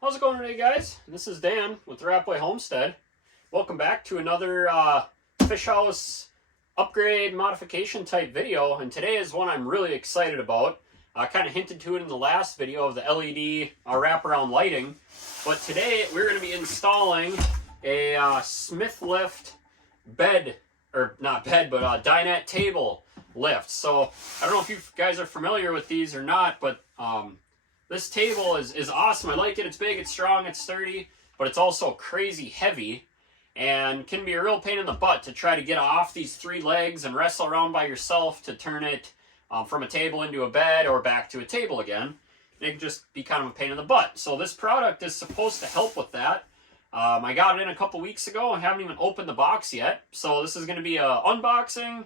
How's it going today, guys? This is Dan with the Rapway Homestead. Welcome back to another fish house upgrade modification type video, and today is one I'm really excited about. I kind of hinted to it in the last video of the LED wraparound lighting, but today we're going to be installing a SmithLift bed, or not bed, but dinette table lift. So I don't know if you guys are familiar with these or not, but this table is awesome. I like it. It's big, it's strong, it's sturdy, but it's also crazy heavy and can be a real pain in the butt to try to get off these three legs and wrestle around by yourself to turn it from a table into a bed or back to a table again. It can just be kind of a pain in the butt. So this product is supposed to help with that. I got it in a couple weeks ago. I haven't even opened the box yet. So this is going to be a unboxing,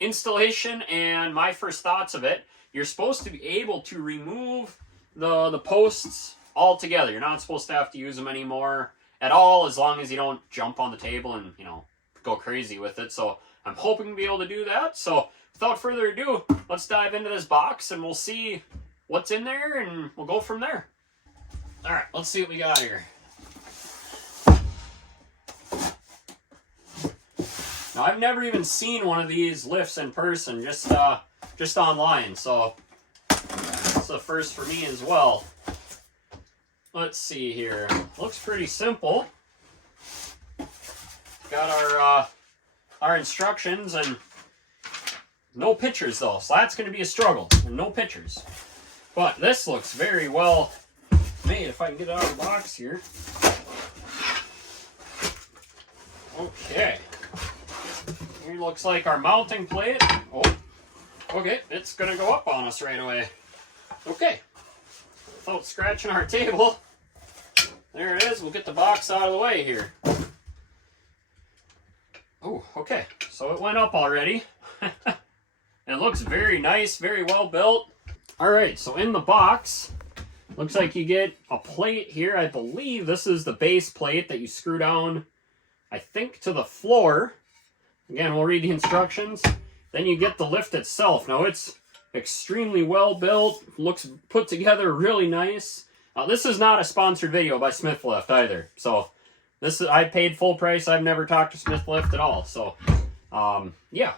installation, and my first thoughts of it. You're supposed to be able to remove the posts altogether. You're not supposed to have to use them anymore at all, as long as you don't jump on the table and, you know, go crazy with it. So I'm hoping to be able to do that. So without further ado, let's dive into this box and we'll see what's in there and we'll go from there. All right, let's see what we got here. Now, I've never even seen one of these lifts in person, just online. So it's the first for me as well. Let's see here. Looks pretty simple. Got our instructions and no pictures though, so that's going to be a struggle. No pictures. But this looks very well made. If I can get it out of the box here. Okay. Here looks like our mounting plate. Oh, okay. It's going to go up on us right away. Okay. Without scratching our table. There it is. We'll get the box out of the way here. Oh, okay. So it went up already. It looks very nice, very well built. All right, so in the box, looks like you get a plate here. I believe this is the base plate that you screw down, I think, to the floor. Again, we'll read the instructions. Then you get the lift itself. Now, it's extremely well built, looks put together really nice. This is not a sponsored video by SmithLift either. So this is, I paid full price. I've never talked to SmithLift at all. So yeah,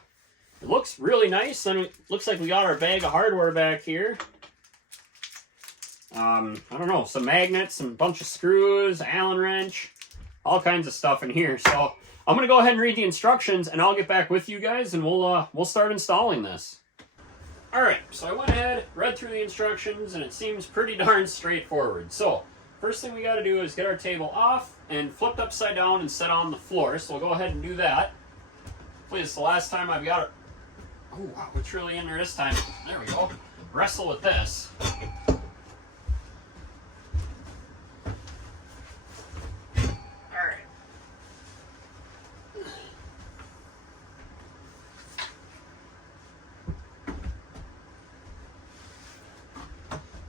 it looks really nice. And it looks like we got our bag of hardware back here. I don't know, some magnets, some bunch of screws, Allen wrench, all kinds of stuff in here. So I'm gonna go ahead and read the instructions and I'll get back with you guys and we'll start installing this. Alright, so I went ahead, read through the instructions, and it seems pretty darn straightforward. So, first thing we got to do is get our table off and flipped upside down and set on the floor. So we'll go ahead and do that. Hopefully it's the last time I've got it. Oh, wow, it's really in there this time. There we go. Wrestle with this.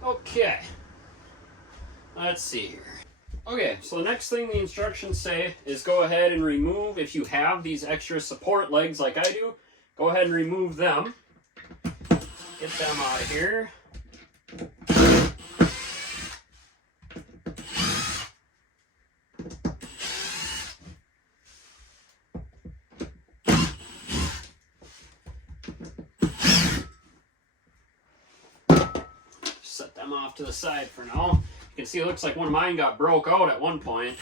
Okay, let's see here. Okay, so the next thing the instructions say is go ahead and remove, if you have these extra support legs like I do, go ahead and remove them. Get them out of here. Set them off to the side for now. You can see it looks like one of mine got broke out at one point.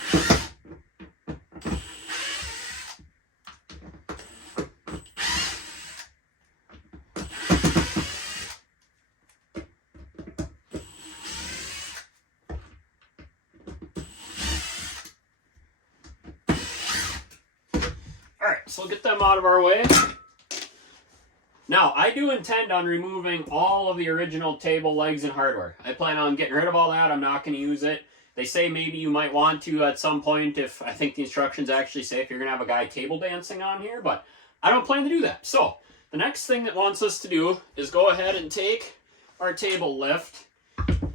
Alright, so we'll get them out of our way. Now, I do intend on removing all of the original table legs and hardware. I plan on getting rid of all that. I'm not going to use it. They say maybe you might want to at some point, if I think the instructions actually say if you're going to have a guy table dancing on here, but I don't plan to do that. So, the next thing that wants us to do is go ahead and take our table lift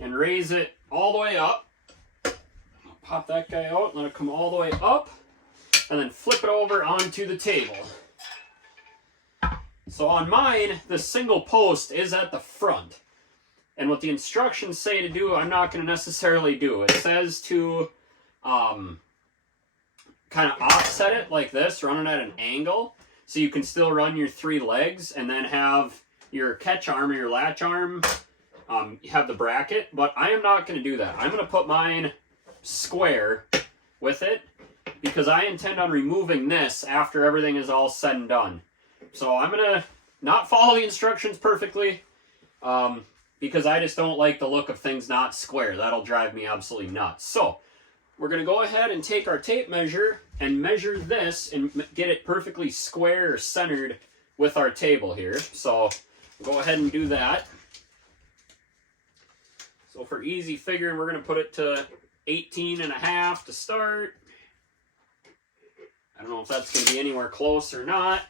and raise it all the way up. I'll pop that guy out, let it come all the way up, and then flip it over onto the table. So on mine, the single post is at the front. And what the instructions say to do, I'm not going to necessarily do. It says to kind of offset it like this, run it at an angle, so you can still run your 3 legs and then have your catch arm or your latch arm have the bracket. But I am not going to do that. I'm going to put mine square with it because I intend on removing this after everything is all said and done. So I'm going to not follow the instructions perfectly because I just don't like the look of things not square. That'll drive me absolutely nuts. So we're going to go ahead and take our tape measure and measure this and get it perfectly square or centered with our table here. So go ahead and do that. So for easy figuring, we're going to put it to 18.5 to start. I don't know if that's going to be anywhere close or not.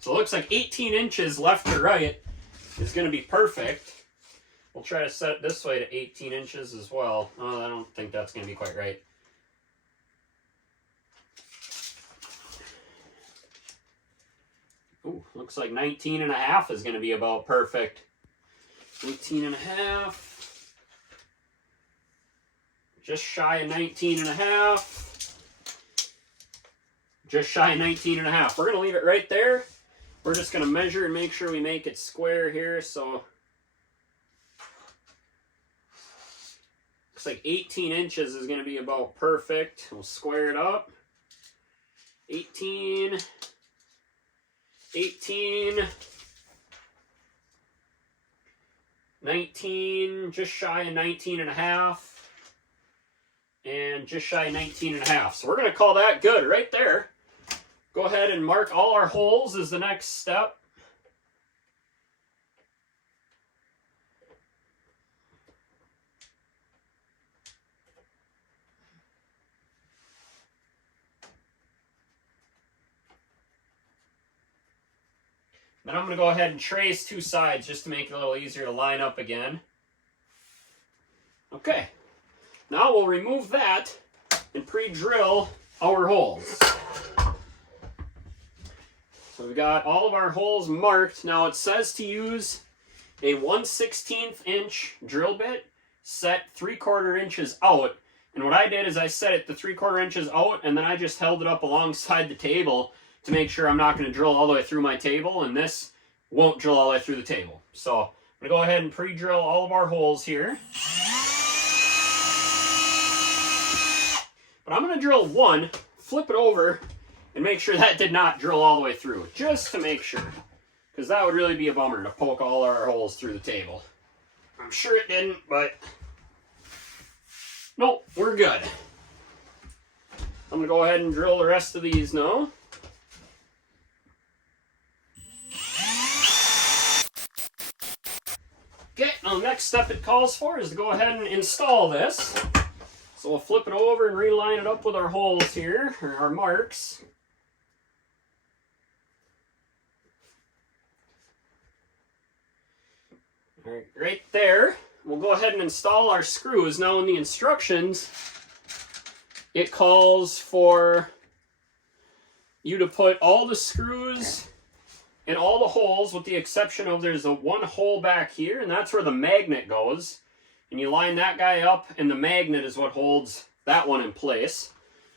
So it looks like 18 inches left to right is going to be perfect. We'll try to set it this way to 18 inches as well. Oh, I don't think that's going to be quite right. Ooh, looks like 19.5 is going to be about perfect. 18.5. Just shy of 19.5. Just shy of 19.5. We're going to leave it right there. We're just going to measure and make sure we make it square here. So looks like 18 inches is going to be about perfect. We'll square it up. 18, 19, just shy of 19.5, and just shy of 19.5. So we're going to call that good right there. Go ahead and mark all our holes as the next step. Then I'm going to go ahead and trace 2 sides just to make it a little easier to line up again. Okay, now we'll remove that and pre-drill our holes. So we've got all of our holes marked. Now it says to use a 1/16 inch drill bit set 3/4 inches out. And what I did is I set it to 3/4 inches out, and then I just held it up alongside the table to make sure I'm not going to drill all the way through my table, and this won't drill all the way through the table. So I'm going to go ahead and pre-drill all of our holes here. But I'm going to drill one, flip it over, and make sure that did not drill all the way through, just to make sure. Because that would really be a bummer to poke all our holes through the table. I'm sure it didn't, but nope, we're good. I'm going to go ahead and drill the rest of these now. Okay, now the next step it calls for is to go ahead and install this. So we'll flip it over and reline it up with our holes here, or our marks. All right, right there. We'll go ahead and install our screws. Now in the instructions, it calls for you to put all the screws in all the holes with the exception of there's a one hole back here, and that's where the magnet goes. And you line that guy up, and the magnet is what holds that one in place.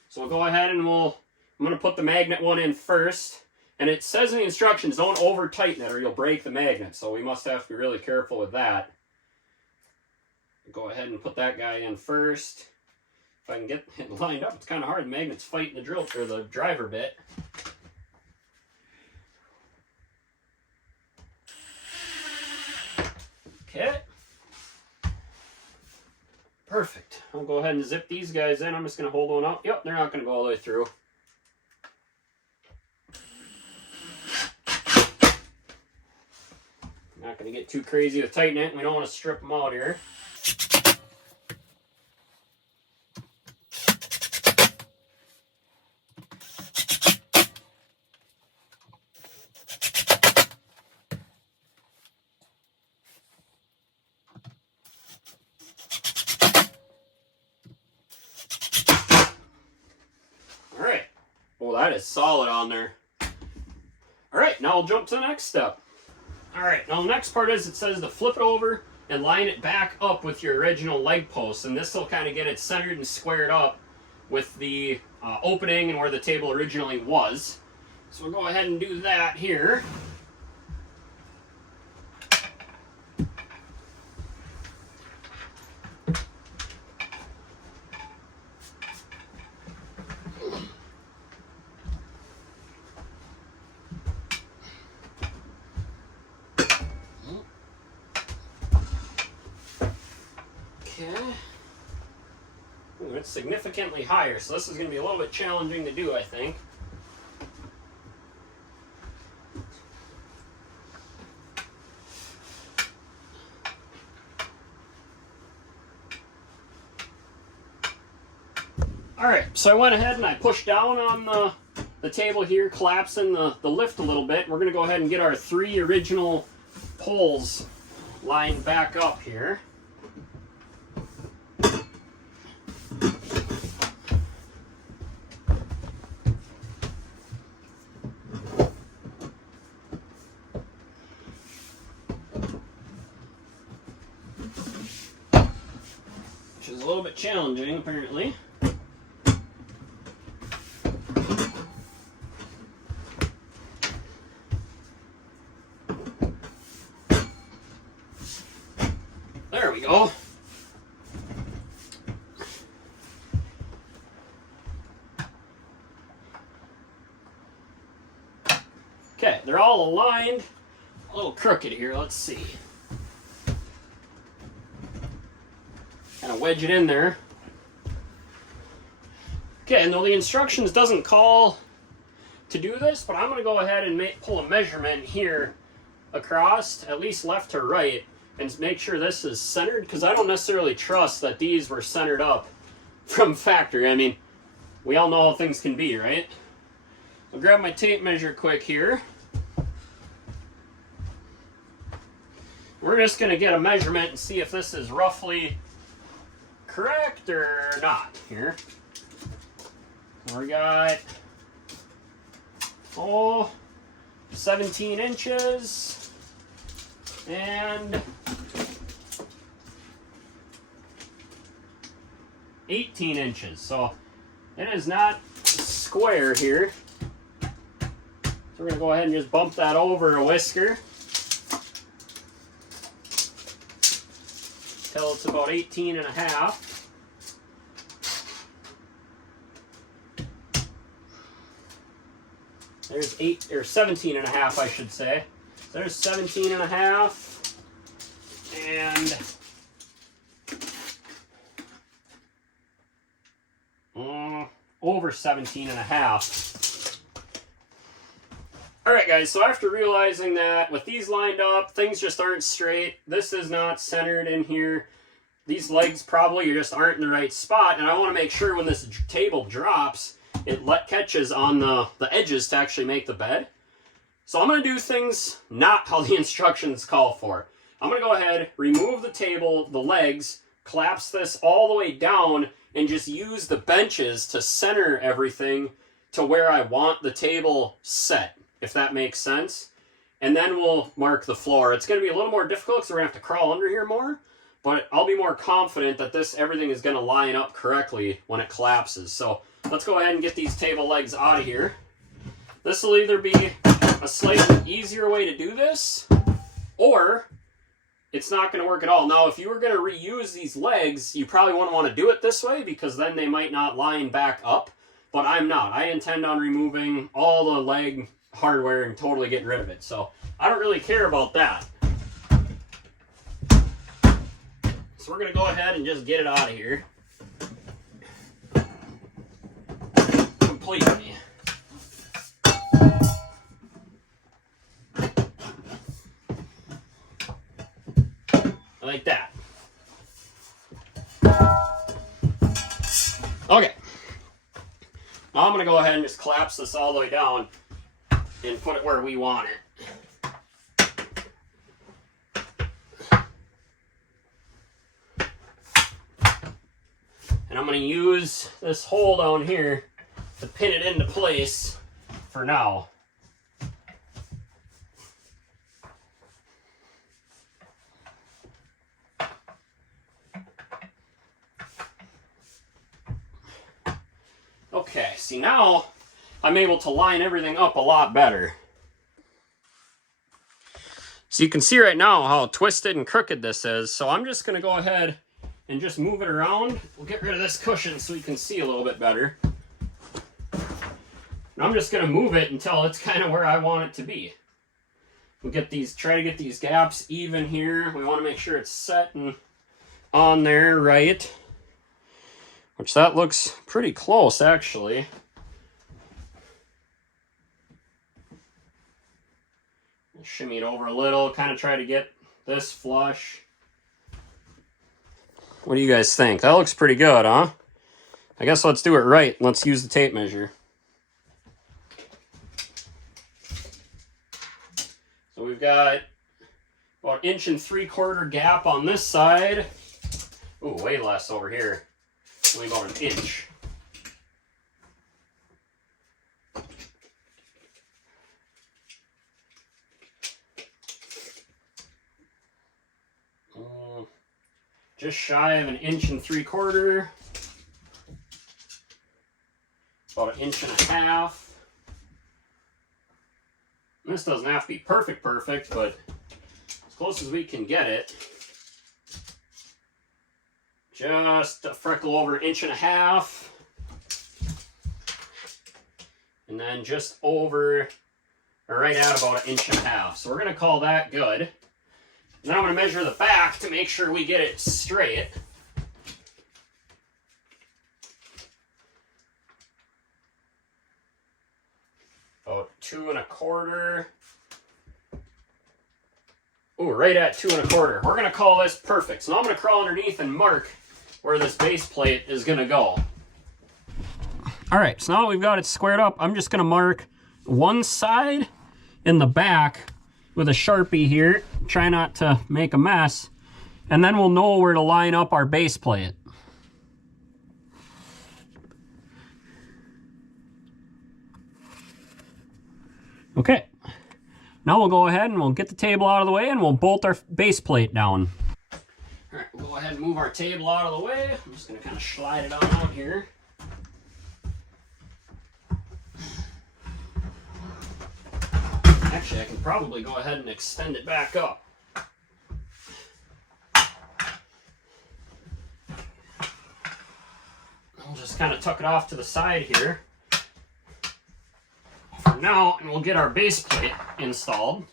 So we'll go ahead and I'm going to put the magnet one in first. And it says in the instructions, don't over tighten it or you'll break the magnet. So we must have to be really careful with that. Go ahead and put that guy in first. If I can get it lined up, it's kind of hard. The magnet's fighting the drill or the driver bit. Okay. Perfect. I'll go ahead and zip these guys in. I'm just going to hold one up. Yep, they're not going to go all the way through. Not going to get too crazy with tightening it. We don't want to strip them out here. Oh, that is solid on there. All right, now we'll jump to the next step. All right, now the next part is it says to flip it over and line it back up with your original leg post, and this will kind of get it centered and squared up with the opening and where the table originally was. So we'll go ahead and do that here. Okay. Ooh, it's significantly higher, so this is going to be a little bit challenging to do, I think. Alright, so I went ahead and I pushed down on the table here, collapsing the lift a little bit. We're going to go ahead and get our 3 original poles lined back up here. Which is a little bit challenging, apparently. There we go. Okay, they're all aligned. A little crooked here, let's see. Kind of wedge it in there. Okay, and though the instructions doesn't call to do this, but I'm going to go ahead and pull a measurement here across, at least left to right, and make sure this is centered, because I don't necessarily trust that these were centered up from factory. I mean, we all know how things can be, right? I'll grab my tape measure quick here. We're just going to get a measurement and see if this is roughly correct or not here. We got 17 inches and 18 inches. So it is not square here. So we're going to go ahead and just bump that over a whisker till it's about 18 and a half. There's 17 and a half, I should say. So there's 17 and a half. And over 17 and a half. Alright guys, so after realizing that with these lined up, things just aren't straight. This is not centered in here. These legs probably just aren't in the right spot. And I want to make sure when this table drops, it catches on the edges to actually make the bed. So I'm going to do things not how the instructions call for. I'm going to go ahead, remove the table, the legs, collapse this all the way down, and just use the benches to center everything to where I want the table set, if that makes sense. And then we'll mark the floor. It's going to be a little more difficult because we're going to have to crawl under here more, but I'll be more confident that everything is going to line up correctly when it collapses. So let's go ahead and get these table legs out of here. This will either be a slightly easier way to do this, or it's not going to work at all. Now, if you were going to reuse these legs, you probably wouldn't want to do it this way because then they might not line back up, but I'm not. I intend on removing all the leg hardware and totally getting rid of it, so I don't really care about that. So we're going to go ahead and just get it out of here completely. Like that. Okay. Now I'm going to go ahead and just collapse this all the way down and put it where we want it. And I'm going to use this hole down here to pin it into place for now. Okay, see now I'm able to line everything up a lot better. So you can see right now how twisted and crooked this is. So I'm just going to go ahead and just move it around. We'll get rid of this cushion so you can see a little bit better. And I'm just going to move it until it's kind of where I want it to be. We'll get these, try to get these gaps even here. We want to make sure it's set and on there right. Which that looks pretty close actually. Shimmy it over a little, kind of try to get this flush. What do you guys think? That looks pretty good, huh? I guess let's do it right. Let's use the tape measure. So we've got about 1 3/4 gap on this side. Ooh, way less over here. Only about 1 inch. Just shy of 1 3/4 inches. About 1.5 inches. This doesn't have to be perfect, but as close as we can get it. Just a freckle over 1.5 inches. And then just over, or right at about 1.5 inches. So we're going to call that good. And then I'm going to measure the back to make sure we get it straight. About 2 1/4. Ooh, right at 2 1/4. We're going to call this perfect. So now I'm going to crawl underneath and mark where this base plate is going to go. All right, so now that we've got it squared up, I'm just going to mark one side in the back with a Sharpie here. Try not to make a mess. And then we'll know where to line up our base plate. Okay. Now we'll go ahead and we'll get the table out of the way and we'll bolt our base plate down. All right, we'll go ahead and move our table out of the way. I'm just going to kind of slide it on out here. Actually, I can probably go ahead and extend it back up. I'll just kind of tuck it off to the side here for now, and we'll get our base plate installed.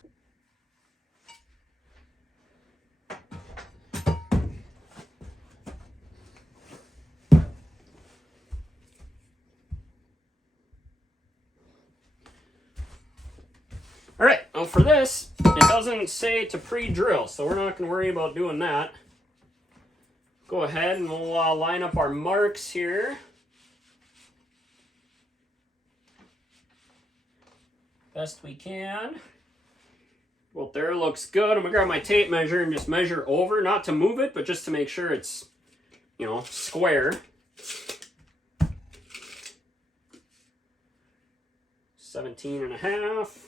All right, well for this, it doesn't say to pre-drill, so we're not going to worry about doing that. Go ahead and we'll line up our marks here. Best we can. Well, there looks good. I'm going to grab my tape measure and just measure over, not to move it, but just to make sure it's, you know, square. 17.5.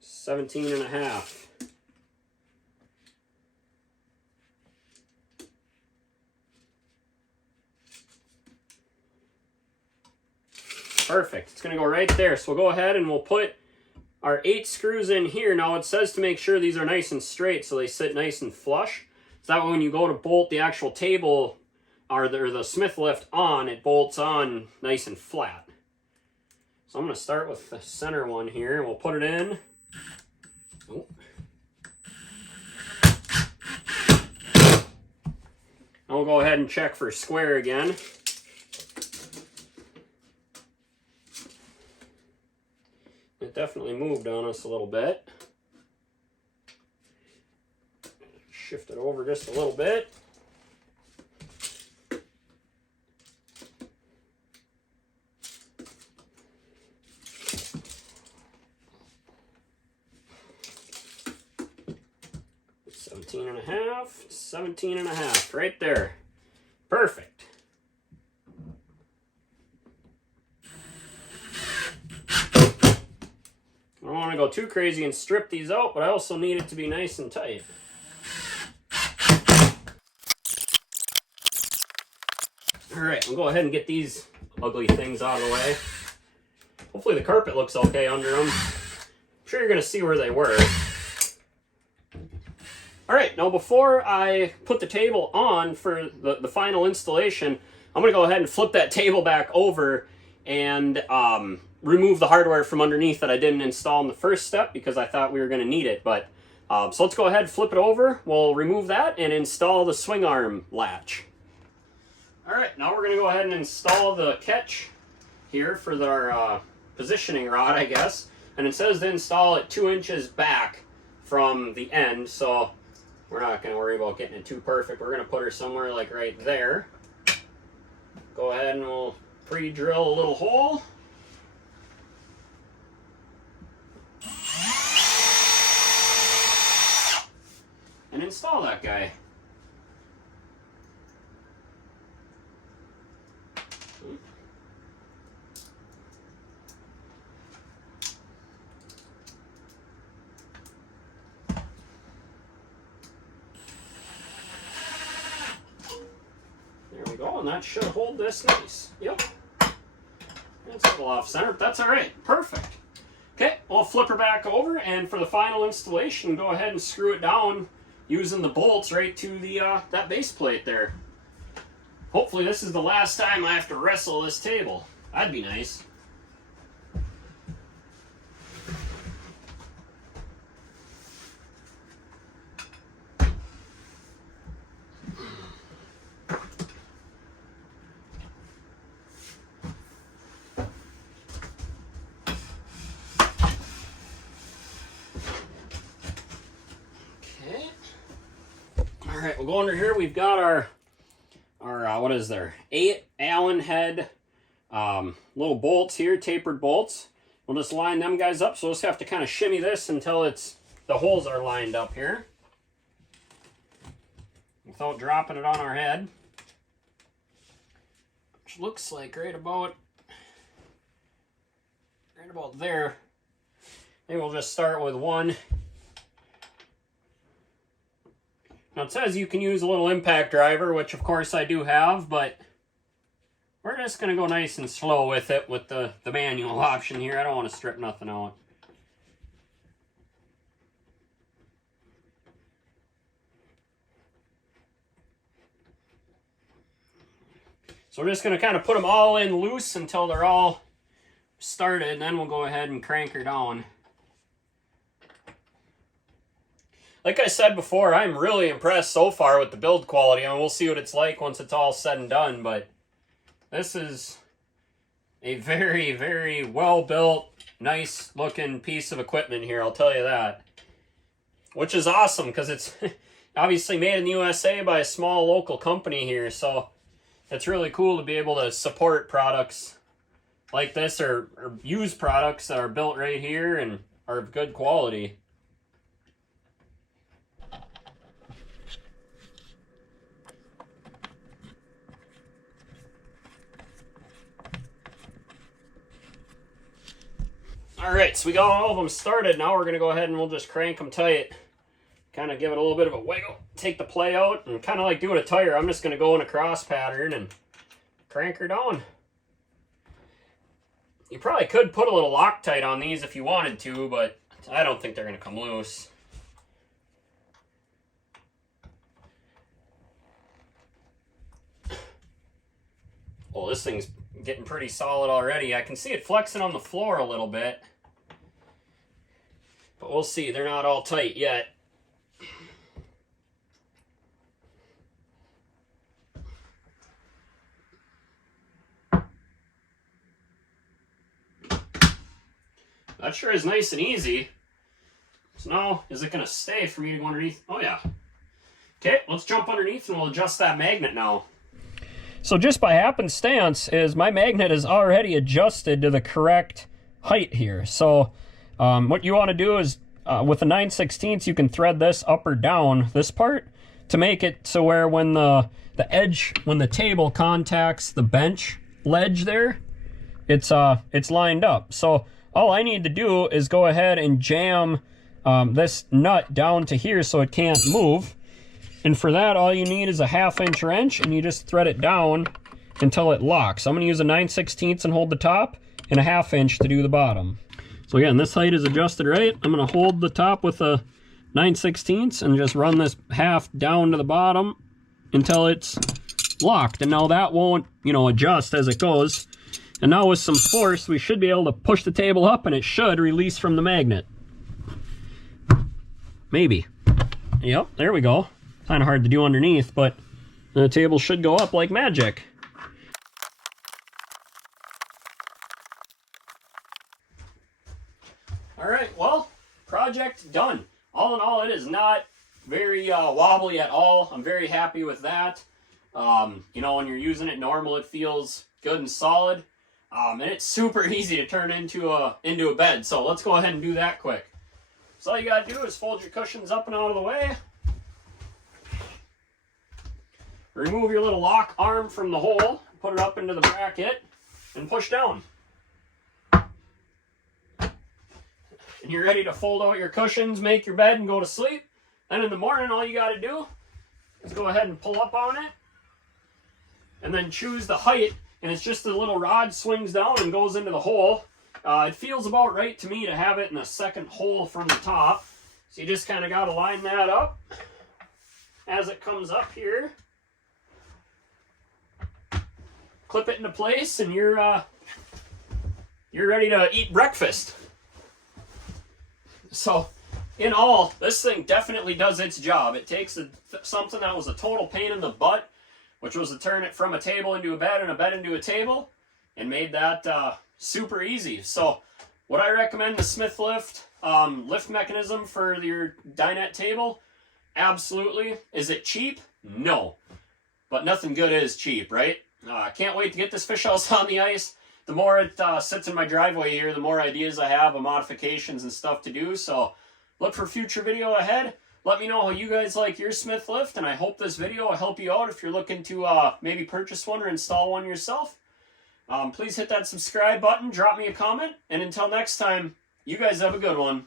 17.5. Perfect. It's going to go right there. So we'll go ahead and we'll put our 8 screws in here. Now it says to make sure these are nice and straight so they sit nice and flush. So that way when you go to bolt the actual table or the SmithLift on, it bolts on nice and flat. So I'm going to start with the center one here and we'll put it in. Oh. And we'll go ahead and check for square again. It definitely moved on us a little bit. Shift it over just a little bit. Seventeen and a half, 17.5, right there. Perfect. too crazy and strip these out, but I also need it to be nice and tight. Alright, we'll go ahead and get these ugly things out of the way. Hopefully the carpet looks okay under them. I'm sure you're going to see where they were. Alright, now before I put the table on for the final installation, I'm going to go ahead and flip that table back over and remove the hardware from underneath that I didn't install in the first step because I thought we were going to need it. But so let's go ahead and flip it over. We'll remove that and install the swing arm latch. Alright, now we're going to go ahead and install the catch here for our positioning rod, I guess. And it says to install it 2 inches back from the end, so we're not going to worry about getting it too perfect. We're going to put her somewhere like right there. Go ahead and we'll pre-drill a little hole. And install that guy. There we go, and that should hold this nice. Yep. That's a little off center, but that's all right. Perfect. Okay, we'll flip her back over, and for the final installation, go ahead and screw it down using the bolts right to the that base plate there. Hopefully this is the last time I have to wrestle this table. That'd be nice. All right, we'll go under here. We've got our what is there? 8 Allen head little bolts here, tapered bolts. We'll just line them guys up. So we'll just have to kind of shimmy this until the holes are lined up here, without dropping it on our head. Which looks like right about there. Maybe we'll just start with one. Now it says you can use a little impact driver, which of course I do have, but we're just going to go nice and slow with it with the manual option here. I don't want to strip nothing out. So we're just going to kind of put them all in loose until they're all started, and then we'll go ahead and crank her down. Like I said before, I'm really impressed so far with the build quality. I mean, we'll see what it's like once it's all said and done, but this is a very, very well-built, nice-looking piece of equipment here, I'll tell you that. Which is awesome, because it's obviously made in the USA by a small local company here, so it's really cool to be able to support products like this, or use products that are built right here and are of good quality. Alright, so we got all of them started. Now we're going to go ahead and we'll just crank them tight. Kind of give it a little bit of a wiggle. Take the play out, and kind of like doing a tire, I'm just going to go in a cross pattern and crank her down. You probably could put a little Loctite on these if you wanted to, but I don't think they're going to come loose. Oh, this thing's getting pretty solid already. I can see it flexing on the floor a little bit. But we'll see. They're not all tight yet. That sure is nice and easy. So now, is it going to stay for me to go underneath? Oh yeah. Okay, let's jump underneath and we'll adjust that magnet now. So just by happenstance is my magnet is already adjusted to the correct height here. So what you want to do is with a 9/16 you can thread this up or down this part to make it so where when the edge, when the table contacts the bench ledge there, it's lined up. So all I need to do is go ahead and jam this nut down to here so it can't move. And for that, all you need is a 1/2-inch wrench, and you just thread it down until it locks. I'm going to use a 9/16 and hold the top, and a 1/2 inch to do the bottom. So again, this height is adjusted right. I'm going to hold the top with a 9/16 and just run this half down to the bottom until it's locked. And now that won't, adjust as it goes. And now with some force, we should be able to push the table up, and it should release from the magnet. Maybe. Yep, there we go. Kind of hard to do underneath, but the table should go up like magic. All right, well, project done. All in all, it is not very wobbly at all. I'm very happy with that. When you're using it normal, it feels good and solid. And it's super easy to turn into a bed. So let's go ahead and do that quick. So all you gotta do is fold your cushions up and out of the way. Remove your little lock arm from the hole, put it up into the bracket, and push down. And you're ready to fold out your cushions, make your bed, and go to sleep. Then in the morning, all you gotta do is go ahead and pull up on it, and then choose the height, and it's just a little rod swings down and goes into the hole. It feels about right to me to have it in the second hole from the top. So you just kind of gotta line that up as it comes up here. Clip it into place, and you're ready to eat breakfast. So, in all, this thing definitely does its job. It takes something that was a total pain in the butt, which was to turn it from a table into a bed and a bed into a table, and made that super easy. So, would I recommend the SmithLift lift mechanism for your dinette table? Absolutely. Is it cheap? No. But nothing good is cheap, right? I can't wait to get this fish house on the ice. The more it sits in my driveway here, the more ideas I have of modifications and stuff to do. So look for future video ahead. Let me know how you guys like your SmithLift, and I hope this video will help you out if you're looking to maybe purchase one or install one yourself. Please hit that subscribe button, drop me a comment, and until next time, you guys have a good one.